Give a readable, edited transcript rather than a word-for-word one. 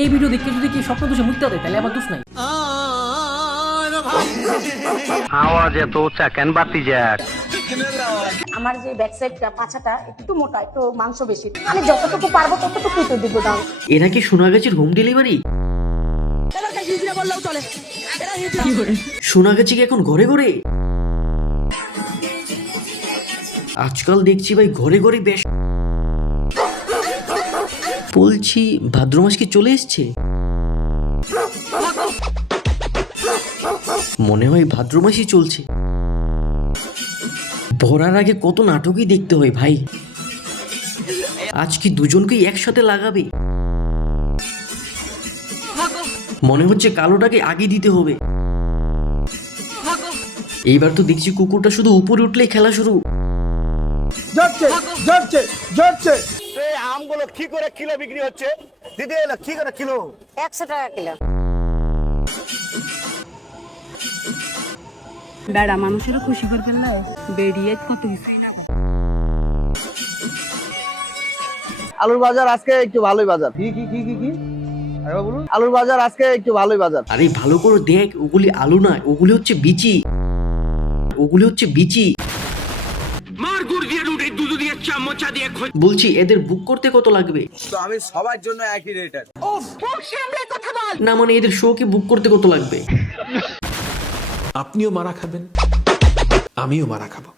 এই ভিডিও দেখে যদি কি স্বপ্ন দোষে মুক্তি দেয় তাহলে আমার দোষ নাই। আওয়াজ এত উঁচা কেন বাতি যাক? আমার যে ব্যাক সাইডটা পাছাটা একটু মোটা, একটু মাংস বেশি, আমি যতটুকু পারবো ততটুকুই তো দিব। দাও এরা কি সোনাগাছির হোম ডেলিভারি? সোনাগাছি কি এখন ঘরে ঘরে? আজকাল দেখছি ভাই ঘরে ঘরে বেশ। বলছি ভাদ্র মাস কি চলে এসছে? মনে হয় ভাদ্র মাসই চলছে। ভরার আগে কত নাটকই দেখতে হয় ভাই। আজ কি দুজনকেই একসাথে লাগাবে? মনে হচ্ছে কালোটাকে আগে দিতে হবে। এইবার তো দেখছি কুকুরটা শুধু উপরে উঠলেই খেলা শুরু। এই আমগুলো কি করে কিলো বিক্রি হচ্ছে? দিদি এলো কি করে কিলো? 100 টাকা কিলো। বেড়া মানুষেরও খুশি করে ফেললো, বেরিয়ে কত কিছুই না। আলুর বাজার আজকে একটু ভালোই বাজার। কি আলুর বাজার আজকে একটু ভালোই বাজার। আরে ভালো করে দেখ, ওগুলি আলু না, ওগুলি হচ্ছে বিচি। ওগুলি হচ্ছে বিচি। বলছি এদের বুক করতে কত লাগবে? তো আমি সবার জন্য একই রেট আছে। না মানে এদের শো কে বুক করতে কত লাগবে? আপনিও মারা খাবেন, আমিও মারা খাবো।